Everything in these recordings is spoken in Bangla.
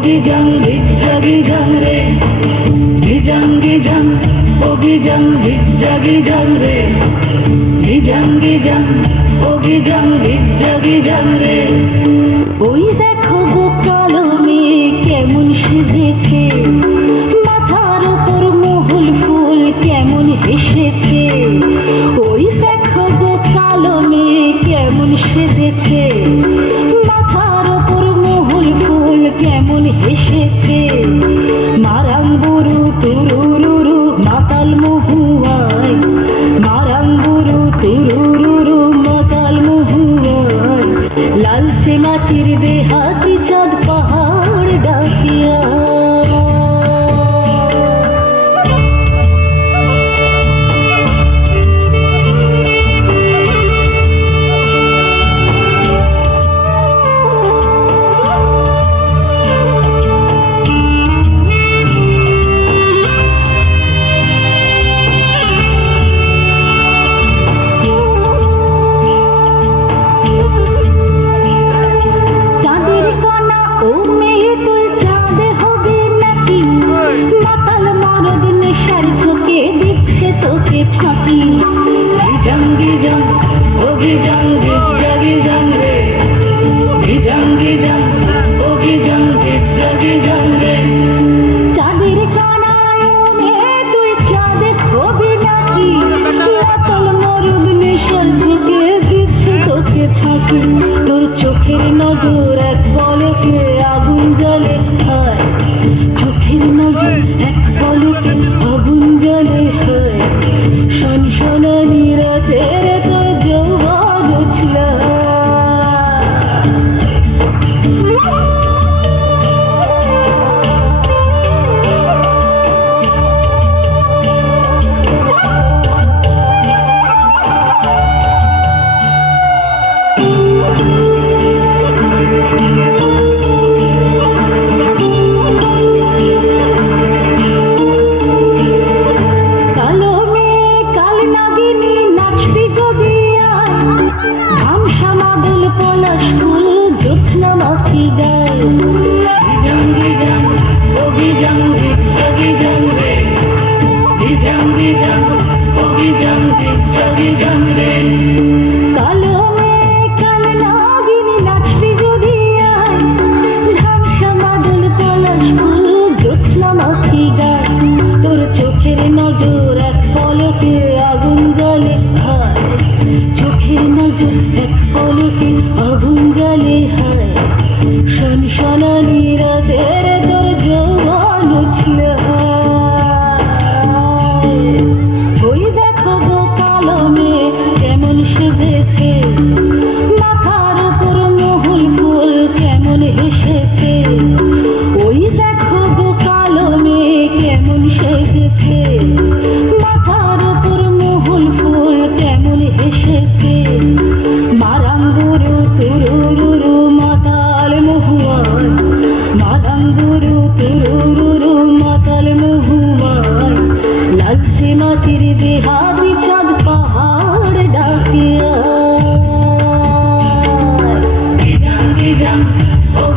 অভিযান ভিক্ষাগি যান রে। ভিজাঙ্গি যান অভিযান ভিক্ষাগি যান রে। ভিজাঙ্গি যান অভিযান ভিক্ষাগি যান রে। ওই দেখো গো কালো মেয়ে কেমন সেজেছে। মাথার ওপর মোহল ফুল কেমন হেসেছে। ওই দেখো গো কালো মেয়ে কেমন সেজেছে। হেসেছে মারাঙ্গুরু তুরুরুরু মাতাল মহুয়ায়। মারাঙ্গুরু তুরুরুরু মাতাল মহুয়ায়। লালচে মাটির দেহাতি ফাঁকি গিজাং গিজাং ও গিজাং গিজ্জা গিজাং রে। গিজাং গিজাং ও গিজাং গিজ্জা গিজাং রে। চাঁদের মেয়ে তুই চাঁদে হবে নাকি? মাতাল মরদ নেশার চোখে দিচ্ছে তোকে ফাঁকি যদি আয় পলাশ ফুল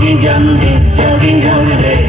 ও গিজাং গিজ্জা